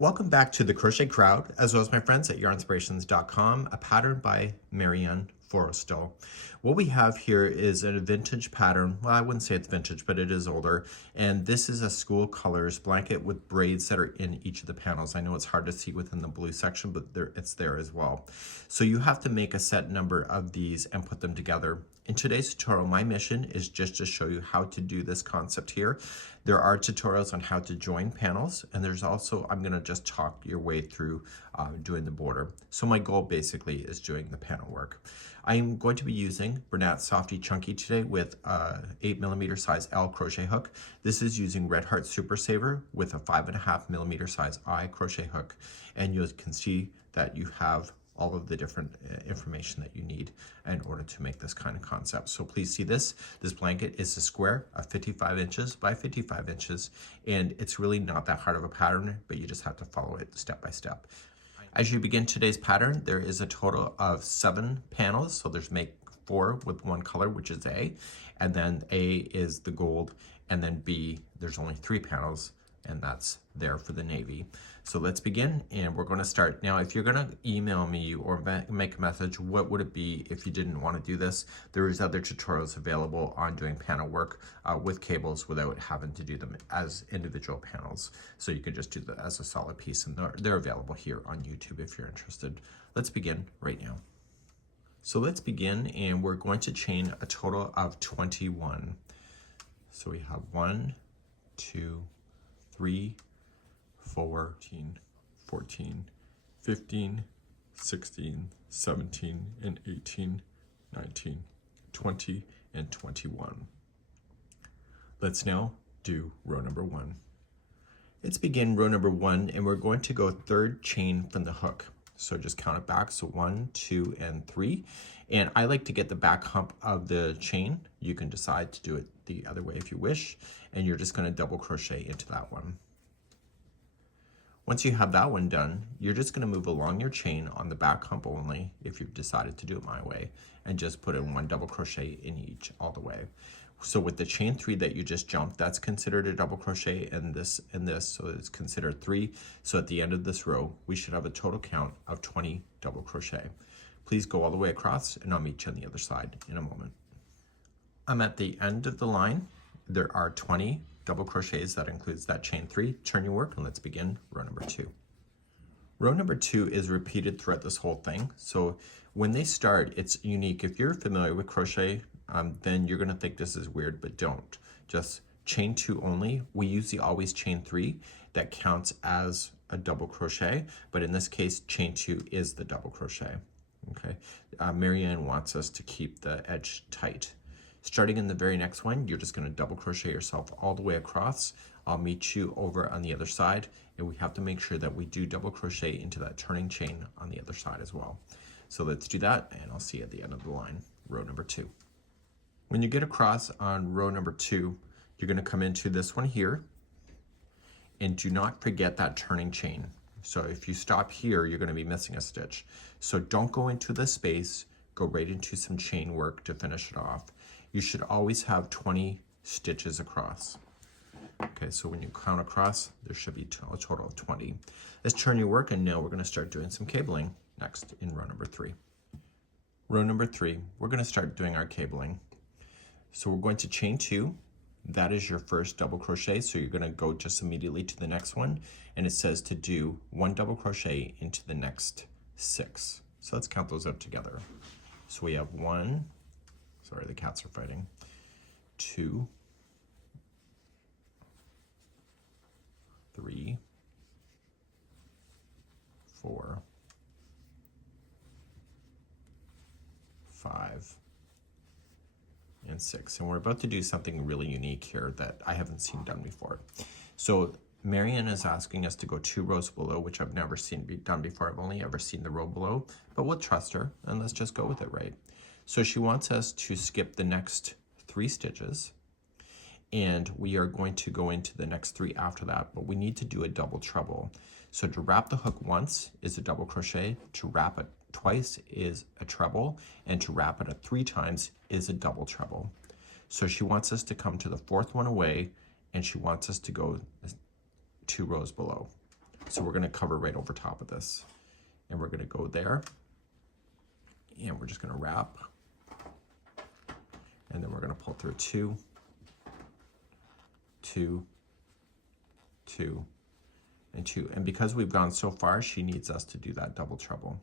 Welcome back to the Crochet Crowd, as well as my friends at yarnspirations.com, a pattern by Marianne Forrestal. What we have here is a vintage pattern. Well, I wouldn't say it's vintage, but it is older. And this is a school colors blanket with braids that are in each of the panels. I know it's hard to see within the blue section, but it's there as well. So you have to make a set number of these and put them together. In today's tutorial, my mission is just to show you how to do this concept here. There are tutorials on how to join panels, and there's also, I'm gonna just talk your way through doing the border. So my goal basically is doing the panel work. I am going to be using Bernat Softee Chunky today with a 8mm size L crochet hook. This is using Red Heart Super Saver with a 5.5mm size I crochet hook. And you can see that you have all of the different information that you need in order to make this kind of concept. So please see this. This blanket is a square of 55 inches by 55 inches, and it's really not that hard of a pattern, but you just have to follow it step by step. As you begin today's pattern, there is a total of 7 panels. So there's make 4 with one color, which is A, and then A is the gold, and then B, there's only 3 panels, and that's there for the navy. So let's begin, and we're going to start. Now, if you're going to email me or make a message, what would it be if you didn't want to do this? There is other tutorials available on doing panel work with cables without having to do them as individual panels. So you could just do that as a solid piece, and they're available here on YouTube if you're interested. Let's begin right now. So let's begin, and we're going to chain a total of 21. So we have 1, 2, 3, 14, 15, 16, 17, and 18, 19, 20, and 21. Let's now do row number 1. Let's begin row number 1, and we're going to go 3rd chain from the hook. So just count it back. So 1, 2, and 3. And I like to get the back hump of the chain. You can decide to do it the other way if you wish. And you're just going to double crochet into that one. Once you have that one done, you're just going to move along your chain on the back hump only, if you've decided to do it my way, and just put in 1 double crochet in each all the way. So with the chain 3 that you just jumped, that's considered a double crochet, and this, so it's considered 3. So at the end of this row, we should have a total count of 20 double crochet. Please go all the way across, and I'll meet you on the other side in a moment. I'm at the end of the line. There are 20 double crochets. That includes that chain 3. Turn your work, and let's begin row number 2. Row number 2 is repeated throughout this whole thing. So when they start, it's unique. If you're familiar with crochet, then you're going to think this is weird, but don't. Just chain 2 only. We usually always chain 3. That counts as a double crochet, but in this case, chain 2 is the double crochet. Okay. Marianne wants us to keep the edge tight. Starting in the very next one, you're just going to double crochet yourself all the way across. I'll meet you over on the other side, and we have to make sure that we do double crochet into that turning chain on the other side as well. So let's do that, and I'll see you at the end of the line, row number 2. When you get across on row number 2, you're going to come into this one here, and do not forget that turning chain. So if you stop here, you're going to be missing a stitch. So don't go into the space, go right into some chain work to finish it off. You should always have 20 stitches across. Okay, so when you count across, there should be a total of 20. Let's turn your work, and now we're going to start doing some cabling next in row number 3. Row number 3, we're going to start doing our cabling. So we're going to chain 2. That is your first double crochet, so you're going to go just immediately to the next one, and it says to do 1 double crochet into the next 6. So let's count those out together. So we have 1, sorry, the cats are fighting, 2, 3, 4, 5, and 6. And we're about to do something really unique here that I haven't seen done before. So Marianne is asking us to go 2 rows below, which I've never seen done before. I've only ever seen the row below, but we'll trust her, and let's just go with it, right? So she wants us to skip the next 3 stitches, and we are going to go into the next 3 after that, but we need to do a double treble. So to wrap the hook once is a double crochet, to wrap it twice is a treble, and to wrap it 3 times is a double treble. So she wants us to come to the 4th one away, and she wants us to go 2 rows below. So we're going to cover right over top of this, and we're going to go there, and we're just going to wrap, and then we're going to pull through 2, 2, 2, and 2. And because we've gone so far, she needs us to do that double treble.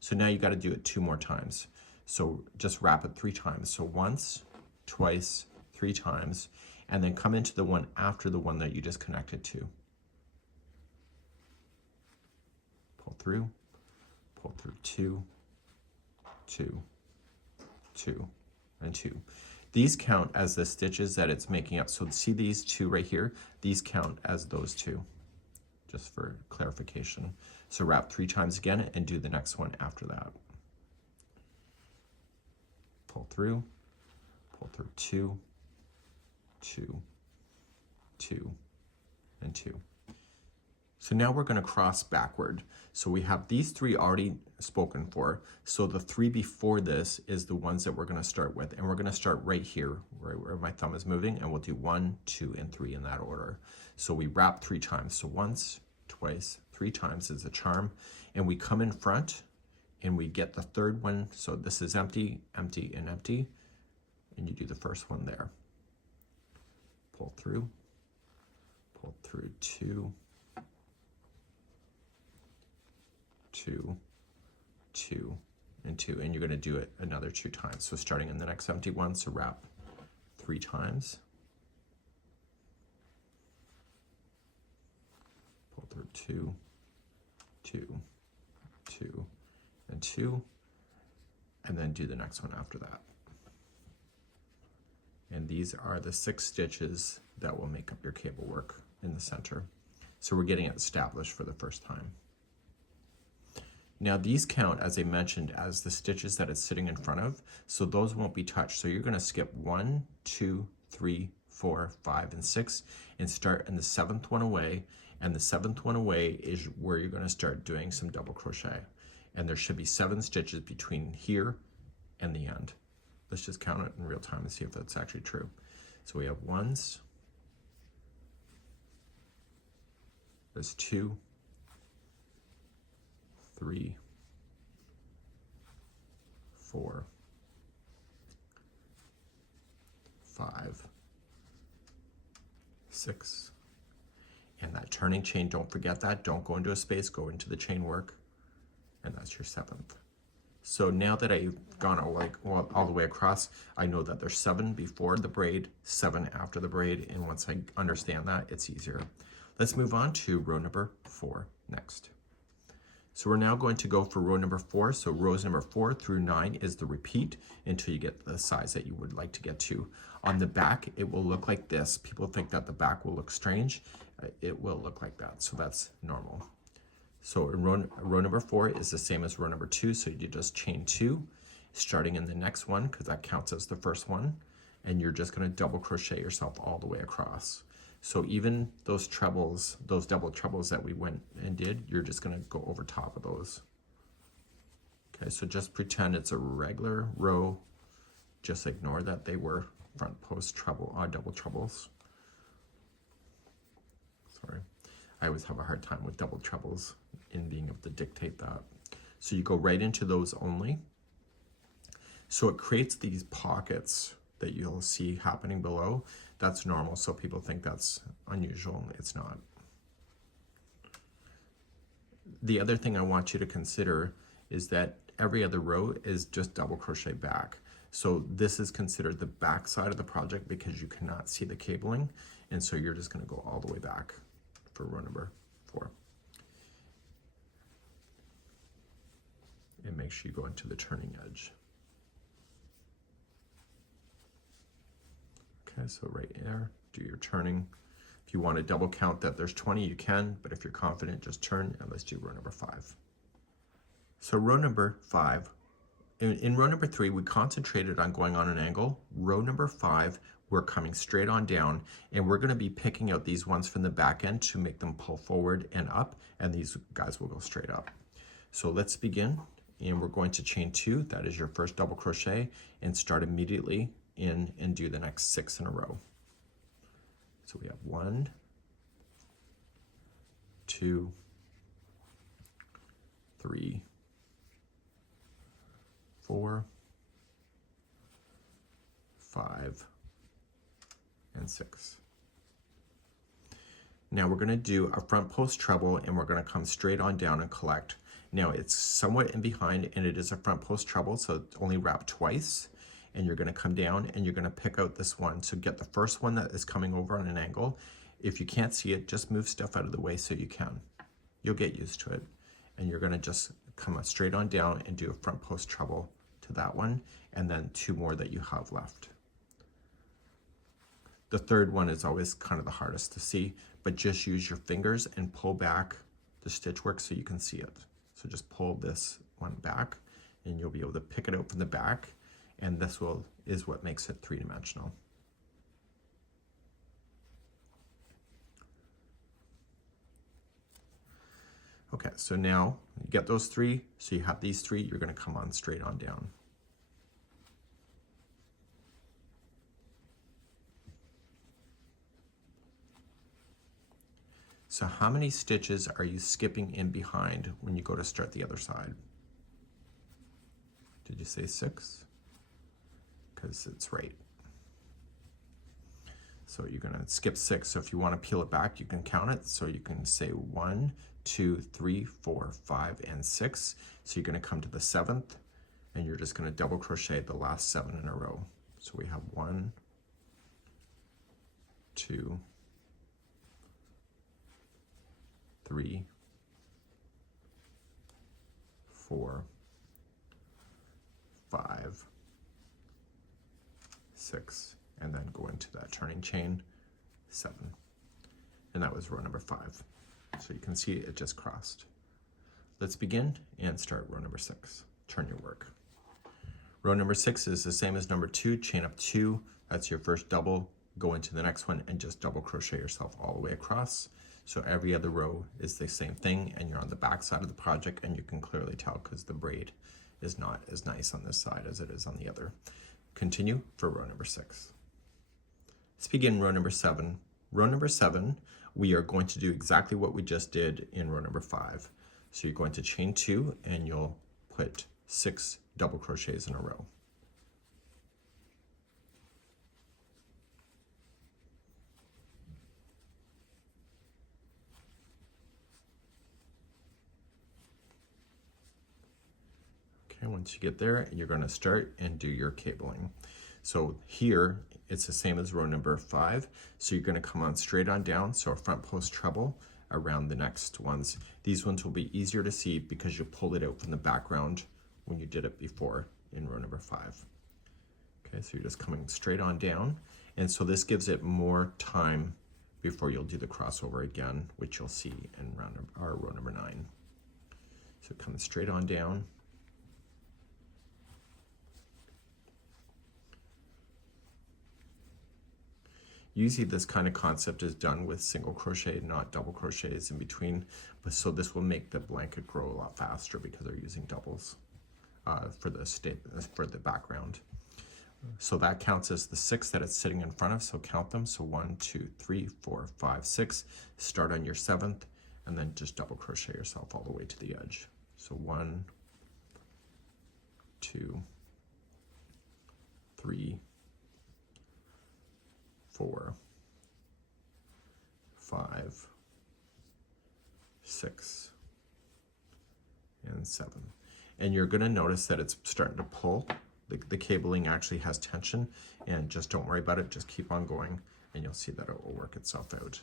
So now you got to do it 2 more times. So just wrap it 3 times. So once, twice, 3 times, and then come into the one after the one that you just connected to. Pull through 2, 2, 2, and 2. These count as the stitches that it's making up. So see these 2 right here? These count as those 2, just for clarification. So wrap 3 times again and do the next one after that. Pull through 2, 2, 2, and 2. So now we're going to cross backward. So we have these 3 already spoken for. So the 3 before this is the ones that we're going to start with. And we're going to start right here, right where my thumb is moving, and we'll do 1, 2, and 3 in that order. So we wrap 3 times. So once, twice, 3 times is a charm. And we come in front, and we get the 3rd one. So this is empty, empty, and empty. And you do the first one there. Pull through 2, 2, 2, and 2, and you're going to do it another 2 times. So starting in the next empty one, so wrap 3 times, pull through 2, 2, 2, and 2, and then do the next one after that. And these are the 6 stitches that will make up your cable work in the center. So we're getting it established for the first time. Now these count, as I mentioned, as the stitches that it's sitting in front of, so those won't be touched. So you're going to skip 1, 2, 3, 4, 5, and 6, and start in the 7th one away. And the 7th one away is where you're going to start doing some double crochet. And there should be 7 stitches between here and the end. Let's just count it in real time and see if that's actually true. So we have 1s, there's 2, 3, 4, 5, 6, and that turning chain, don't forget that. Don't go into a space, go into the chain work, and that's your 7th. So now that I've gone all the way across, I know that there's 7 before the braid, 7 after the braid, and once I understand that, it's easier. Let's move on to row number 4 next. So we're now going to go for row number 4. So rows number 4 through 9 is the repeat until you get the size that you would like to get to. On the back, it will look like this. People think that the back will look strange. It will look like that, so that's normal. So in row number 4 is the same as row number 2, so you just chain 2, starting in the next one, because that counts as the first one, and you're just going to double crochet yourself all the way across. So even those trebles, those double trebles that we went and did, you're just going to go over top of those. Okay, so just pretend it's a regular row. Just ignore that they were front post treble, double trebles. Sorry, I always have a hard time with double trebles in being able to dictate that. So you go right into those only. So it creates these pockets that you'll see happening below. That's normal, so people think that's unusual. It's not. The other thing I want you to consider is that every other row is just double crochet back. So this is considered the back side of the project because you cannot see the cabling, and so you're just going to go all the way back for row number 4. And make sure you go into the turning edge. Okay, so right there, do your turning. If you want to double count that there's 20, you can, but if you're confident, just turn, and let's do row number 5. So row number 5, in row number 3, we concentrated on going on an angle. Row number 5, we're coming straight on down, and we're going to be picking out these ones from the back end to make them pull forward and up, and these guys will go straight up. So let's begin, and we're going to chain 2, that is your first double crochet, and start immediately in and do the next 6 in a row. So we have 1, 2, 3, 4, 5, and 6. Now we're going to do a front post treble, and we're going to come straight on down and collect. Now it's somewhat in behind, and it is a front post treble, so it's only wrapped twice. And you're going to come down and you're going to pick out this one. So get the first one that is coming over on an angle. If you can't see it, just move stuff out of the way so you can. You'll get used to it. And you're going to just come straight on down and do a front post treble to that one, and then 2 more that you have left. The third one is always kind of the hardest to see, but just use your fingers and pull back the stitch work so you can see it. So just pull this one back and you'll be able to pick it out from the back, and this is what makes it 3-dimensional. Okay, so now you get those 3, so you have these 3, you're going to come on straight on down. So how many stitches are you skipping in behind when you go to start the other side? Did you say 6? Because it's right. So you're going to skip 6. So if you want to peel it back, you can count it. So you can say 1, 2, 3, 4, 5, and 6. So you're going to come to the 7th, and you're just going to double crochet the last 7 in a row. So we have 1, 2, 3, 4, 5, 6, and then go into that turning chain, 7. And that was row number 5. So you can see it just crossed. Let's begin and start row number 6. Turn your work. Row number 6 is the same as number 2, chain up 2. That's your first double. Go into the next one and just double crochet yourself all the way across. So every other row is the same thing, and you're on the back side of the project, and you can clearly tell because the braid is not as nice on this side as it is on the other. Continue for row number 6. Let's begin row number 7. Row number 7, we are going to do exactly what we just did in row number 5. So you're going to chain 2, and you'll put 6 double crochets in a row. Okay, once you get there, you're going to start and do your cabling. So here, it's the same as row number 5. So you're going to come on straight on down, so a front post treble around the next ones. These ones will be easier to see because you pulled it out from the background when you did it before in row number 5. Okay, so you're just coming straight on down. And so this gives it more time before you'll do the crossover again, which you'll see in row number 9. So come straight on down. Usually this kind of concept is done with single crochet, not double crochets in between, but so this will make the blanket grow a lot faster because they're using doubles for the background. So that counts as the 6 that it's sitting in front of, so count them. So 1, 2, 3, 4, 5, 6. Start on your 7th, and then just double crochet yourself all the way to the edge. So 1, 2, 3, 4, 5, 6, and 7. And you're going to notice that it's starting to pull. The cabling actually has tension, and just don't worry about it. Just keep on going, and you'll see that it will work itself out.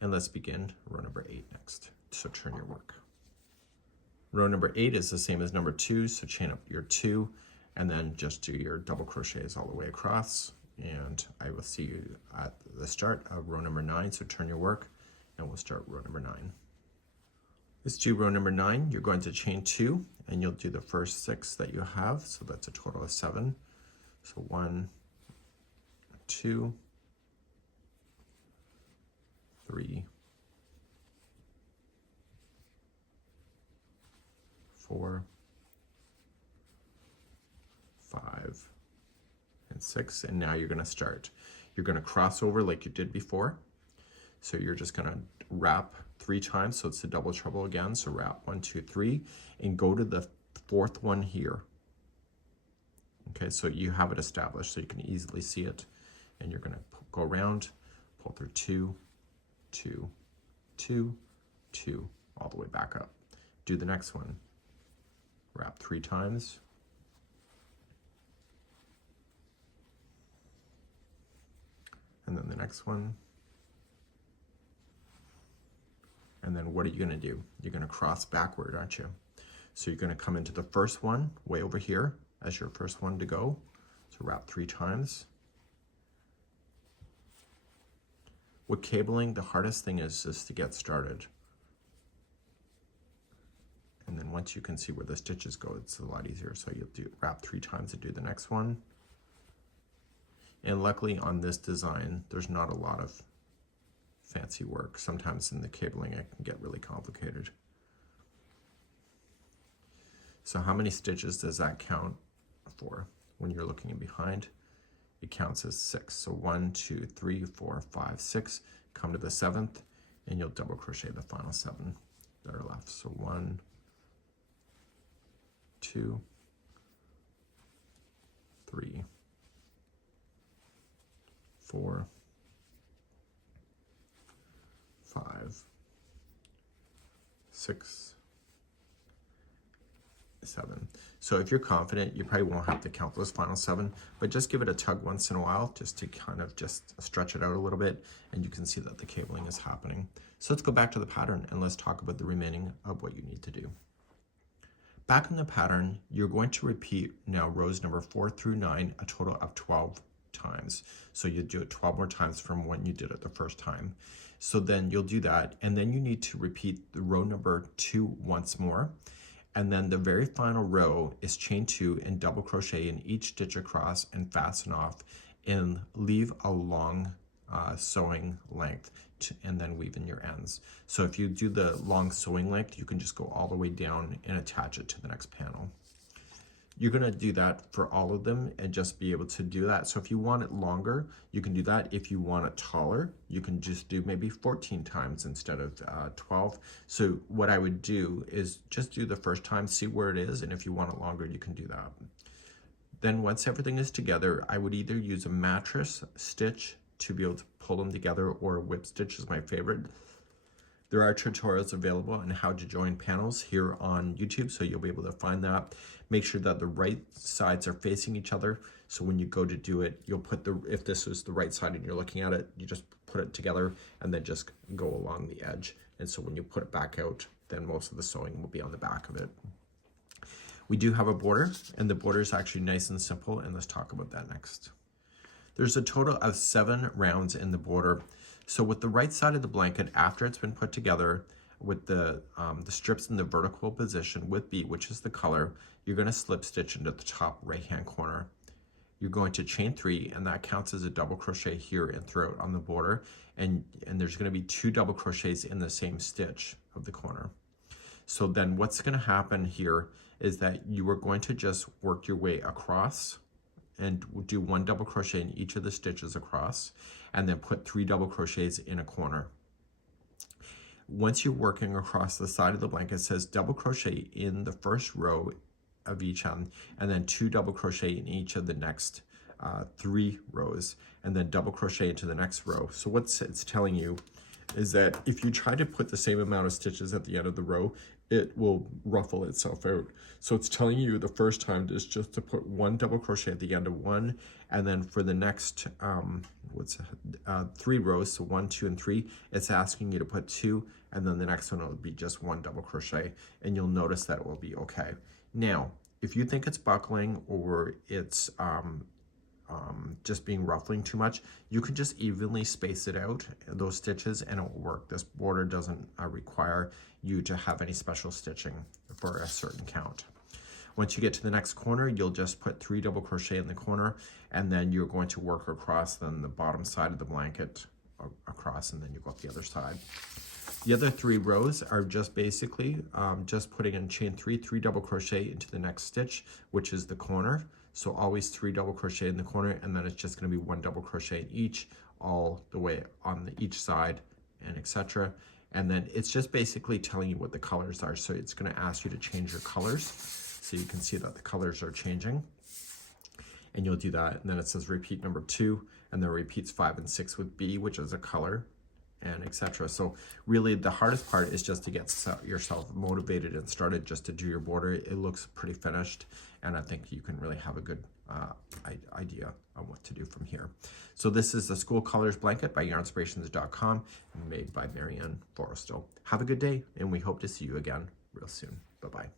And let's begin row number 8 next. So turn your work. Row number 8 is the same as number 2, so chain up your 2, and then just do your double crochets all the way across. And I will see you at the start of row number 9, so turn your work, and we'll start row number 9. Let's do row number 9. You're going to chain 2, and you'll do the first 6 that you have, so that's a total of 7. So 1, 2, 3, 4, 5, and 6, and now you're going to start. You're going to cross over like you did before. So you're just gonna wrap 3 times, so it's the double treble again. So wrap 1, 2, 3, and go to the 4th one here. Okay, so you have it established so you can easily see it. And you're gonna go around, pull through 2, 2, 2, 2, all the way back up. Do the next one. Wrap 3 times. And then the next one. And then what are you gonna do? You're gonna cross backward, aren't you? So you're gonna come into the first one, way over here, as your first one to go. So wrap 3 times. With cabling, the hardest thing is just to get started. And then once you can see where the stitches go, it's a lot easier. So you'll wrap 3 times to do the next one. And luckily on this design, there's not a lot of fancy work. Sometimes in the cabling, it can get really complicated. So how many stitches does that count for when you're looking behind? It counts as 6. So 1, 2, 3, 4, 5, 6. Come to the 7th, and you'll double crochet the final 7 that are left. So 1, 2, 3, 4, 5, 6, 7. So if you're confident, you probably won't have to count those final 7, but just give it a tug once in a while just to kind of just stretch it out a little bit, and you can see that the cabling is happening. So let's go back to the pattern and let's talk about the remaining of what you need to do. Back in the pattern, you're going to repeat now rows number 4 through 9 a total of 12 times. So you do it 12 more times from when you did it the first time. So then you'll do that, and then you need to repeat the row number 2 once more. And then the very final row is chain 2 and double crochet in each stitch across and fasten off and leave a long sewing length and then weave in your ends. So if you do the long sewing length, you can just go all the way down and attach it to the next panel. You're gonna do that for all of them and just be able to do that. So if you want it longer, you can do that. If you want it taller, you can just do maybe 14 times instead of 12. So what I would do is just do the first time, see where it is, and if you want it longer, you can do that. Then once everything is together, I would either use a mattress stitch to be able to pull them together, or a whip stitch is my favorite. There are tutorials available on how to join panels here on YouTube, so you'll be able to find that. Make sure that the right sides are facing each other, so when you go to do it, you'll put if this is the right side and you're looking at it, you just put it together and then just go along the edge. And so when you put it back out, then most of the sewing will be on the back of it. We do have a border, and the border is actually nice and simple, and let's talk about that next. There's a total of 7 rounds in the border. So with the right side of the blanket, after it's been put together with the strips in the vertical position with B, which is the color, you're going to slip stitch into the top right hand corner. You're going to chain 3, and that counts as a double crochet here and throughout on the border, and there's going to be 2 double crochets in the same stitch of the corner. So then what's going to happen here is that you are going to just work your way across and do 1 double crochet in each of the stitches across, and then put 3 double crochets in a corner. Once you're working across the side of the blanket, it says double crochet in the first row of each end, and then 2 double crochet in each of the next 3 rows, and then double crochet into the next row. So what it's telling you is that if you try to put the same amount of stitches at the end of the row, it will ruffle itself out. So it's telling you the first time is just to put 1 double crochet at the end of 1, and then for the next 3 rows, so 1, 2, and 3, it's asking you to put 2, and then the next one will be just 1 double crochet, and you'll notice that it will be okay. Now, if you think it's buckling or it's just being ruffling too much, you can just evenly space it out, those stitches, and it will work. This border doesn't require you to have any special stitching for a certain count. Once you get to the next corner, you'll just put 3 double crochet in the corner, and then you're going to work across then the bottom side of the blanket across, and then you go up the other side. The other 3 rows are just basically just putting in chain 3, 3 double crochet into the next stitch, which is the corner. So always 3 double crochet in the corner, and then it's just going to be 1 double crochet in each, all the way on each side and etc. And then it's just basically telling you what the colors are. So it's going to ask you to change your colors. So you can see that the colors are changing. And you'll do that. And then it says repeat number 2, and then repeats 5 and 6 with B, which is a color, and etc. So really the hardest part is just to get yourself motivated and started just to do your border. It looks pretty finished, and I think you can really have a good idea on what to do from here. So this is the School Colors Blanket by yarnspirations.com, made by Marianne Forrestal. Have a good day, and we hope to see you again real soon. Bye-bye.